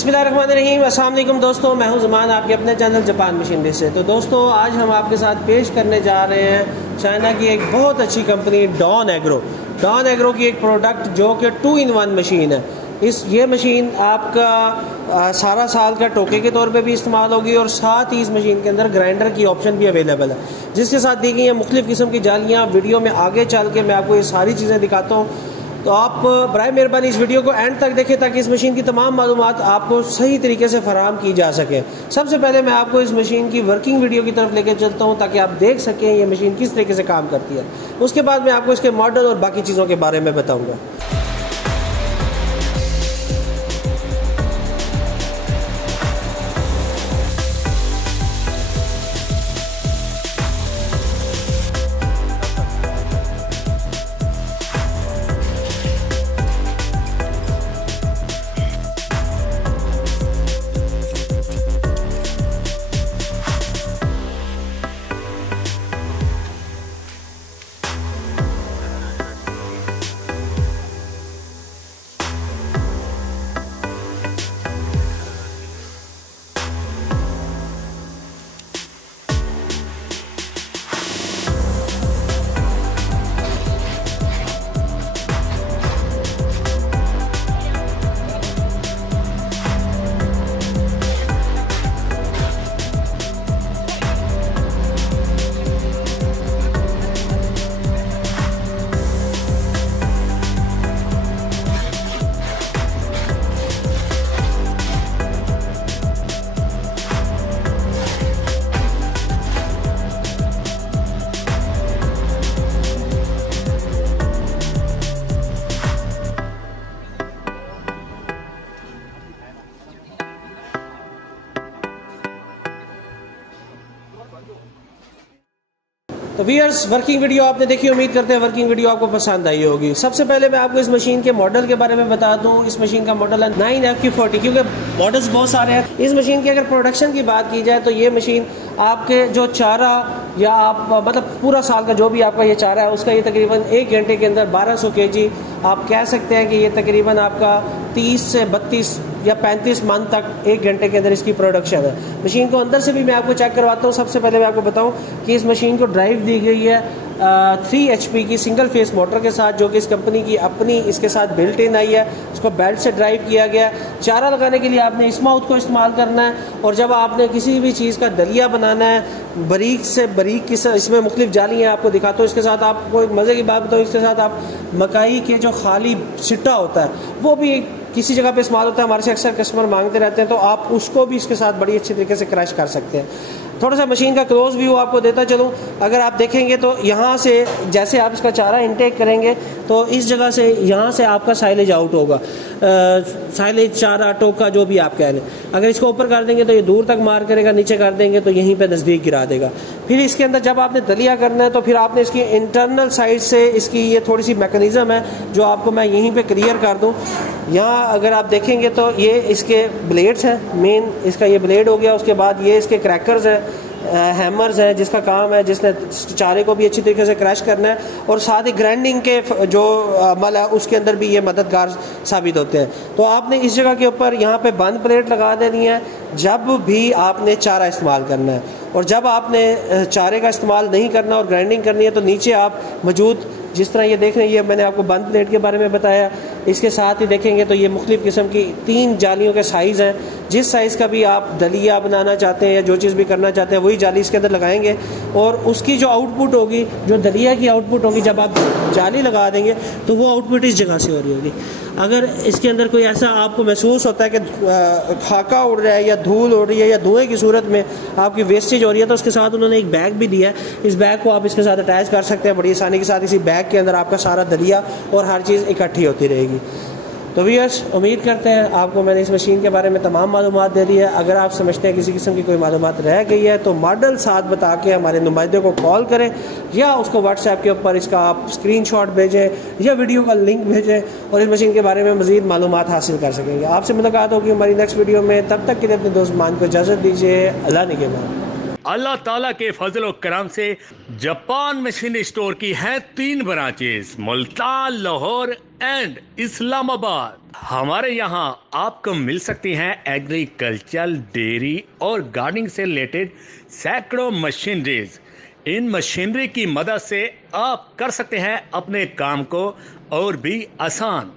बिस्मिल्लाहिर्रहमानिर्रहीम। अस्सलाम वालेकुम दोस्तों, मैं हूं ज़मान, आपके अपने चैनल जापान मशीनरी से। तो दोस्तों, आज हम आपके साथ पेश करने जा रहे हैं चाइना की एक बहुत अच्छी कंपनी डॉन एग्रो की एक प्रोडक्ट जो कि 2-in-1 मशीन है। ये मशीन आपका सारा साल का टोके के तौर पे भी इस्तेमाल होगी और साथ ही इस मशीन के अंदर ग्राइंडर की ऑप्शन भी अवेलेबल है, जिसके साथ दी गई है मुख्तलिफ़ किस्म की जालियाँ। वीडियो में आगे चल के मैं आपको ये सारी चीज़ें दिखाता हूँ, तो आप बराए मेहरबानी इस वीडियो को एंड तक देखें ताकि इस मशीन की तमाम मालूमात आपको सही तरीके से फराहम की जा सके। सबसे पहले मैं आपको इस मशीन की वर्किंग वीडियो की तरफ लेकर चलता हूँ ताकि आप देख सकें ये मशीन किस तरीके से काम करती है। उसके बाद मैं आपको इसके मॉडल और बाकी चीज़ों के बारे में बताऊँगा। तो व्यूअर्स, वर्किंग वीडियो आपने देखी, उम्मीद करते हैं वर्किंग वीडियो आपको पसंद आई होगी। सबसे पहले मैं आपको इस मशीन के मॉडल के बारे में बता दूं। इस मशीन का मॉडल है 9FQ40, क्योंकि मॉडल्स बहुत सारे हैं। इस मशीन की अगर प्रोडक्शन की बात की जाए तो ये मशीन आपके जो चारा या आप मतलब पूरा साल का जो भी आपका ये चारा है उसका ये तकरीबन 1 घंटे के अंदर 1200 kg आप कह सकते हैं कि ये तकरीबन आपका 30 से 32 या 35 मन तक 1 घंटे के अंदर इसकी प्रोडक्शन है। मशीन को अंदर से भी मैं आपको चेक करवाता हूँ। सबसे पहले मैं आपको बताऊँ कि इस मशीन को ड्राइव दी गई है 3 HP की सिंगल फेस मोटर के साथ, जो कि इस कंपनी की अपनी इसके साथ बिल्ट इन आई है। उसको बेल्ट से ड्राइव किया गया। चारा लगाने के लिए आपने इस माउथ को इस्तेमाल करना है, और जब आपने किसी भी चीज़ का दलिया बनाना है, बारीक से बारीक की इसमें मुख्तलिफ जालियाँ आपको दिखाता हूँ। इसके साथ आपको एक मज़े की बात बताऊँ, इसके साथ आप मकाई के जो खाली सिट्टा होता है वो भी किसी जगह पे इस्तेमाल होता है। हमारे से अक्सर कस्टमर मांगते रहते हैं, तो आप उसको भी इसके साथ बड़ी अच्छी तरीके से क्रश कर सकते हैं। थोड़ा सा मशीन का क्लोज व्यू आपको देता चलूँ। अगर आप देखेंगे तो यहाँ से जैसे आप इसका चारा इनटेक करेंगे तो इस जगह से यहाँ से आपका साइलेज आउट होगा। साइलेज, चारा, टोका, जो भी आप कह लें। अगर इसको ऊपर कर देंगे तो ये दूर तक मार करेगा, नीचे कर देंगे तो यहीं पे नज़दीक गिरा देगा। फिर इसके अंदर जब आपने दलिया करना है तो फिर आपने इसकी इंटरनल साइड से इसकी ये थोड़ी सी मैकेनिज़्म है जो आपको मैं यहीं पे क्लियर कर दूँ। यहाँ अगर आप देखेंगे तो ये इसके ब्लेड्स हैं, मेन इसका ये ब्लेड हो गया। उसके बाद ये इसके क्रैकर्स हैं, हैमर्स हैं, जिसका काम है जिसने चारे को भी अच्छी तरीके से क्रैश करना है, और साथ ही ग्राइंडिंग के जो अमल है उसके अंदर भी ये मददगार साबित होते हैं। तो आपने इस जगह के ऊपर यहाँ पे बंद प्लेट लगा देनी है जब भी आपने चारा इस्तेमाल करना है, और जब आपने चारे का इस्तेमाल नहीं करना और ग्राइंडिंग करनी है तो नीचे आप मौजूद जिस तरह ये देख रहे हैं, ये मैंने आपको बंद प्लेट के बारे में बताया। इसके साथ ही देखेंगे तो ये मुख्तलिफ़ किस्म की 3 जालियों के साइज़ हैं। जिस साइज़ का भी आप दलिया बनाना चाहते हैं या जो चीज़ भी करना चाहते हैं वही जाली इसके अंदर लगाएंगे, और उसकी जो आउटपुट होगी, जो दलिया की आउटपुट होगी, जब आप जाली लगा देंगे तो वो आउटपुट इस जगह से हो रही होगी। अगर इसके अंदर कोई ऐसा आपको महसूस होता है कि खाका उड़ रहा है या धूल उड़ रही है या धुएँ की सूरत में आपकी वेस्टेज हो रही है, तो उसके साथ उन्होंने एक बैग भी दिया है। इस बैग को आप इसके साथ अटैच कर सकते हैं बड़ी आसानी के साथ। इसी बैग के अंदर आपका सारा दलिया और हर चीज़ इकट्ठी होती रहेगी। तो व्यूअर्स, उम्मीद करते हैं आपको मैंने इस मशीन के बारे में तमाम मालूमात दे दी है। अगर आप समझते हैं किसी किस्म की कोई मालूमात रह गई है तो मॉडल साथ बता के हमारे नुमाइंदे को कॉल करें, या उसको व्हाट्सएप के ऊपर इसका आप स्क्रीनशॉट भेजें या वीडियो का लिंक भेजें, और इस मशीन के बारे में मज़ीद मालूमात हासिल कर सकेंगे। आपसे मुलाकात होगी हमारी नेक्स्ट वीडियो में। तब तक के लिए अपने दोस्त मान को इजाज़त दीजिए। अल्लाह निगहबान। अल्लाह ताला के फजल व करम से जापान मशीन स्टोर की है 3 ब्रांचेस, मुल्तान, लाहौर एंड इस्लामाबाद। हमारे यहाँ आपको मिल सकती हैं एग्रीकल्चर, डेयरी और गार्डनिंग से रिलेटेड सैकड़ों मशीनरीज। इन मशीनरी की मदद से आप कर सकते हैं अपने काम को और भी आसान।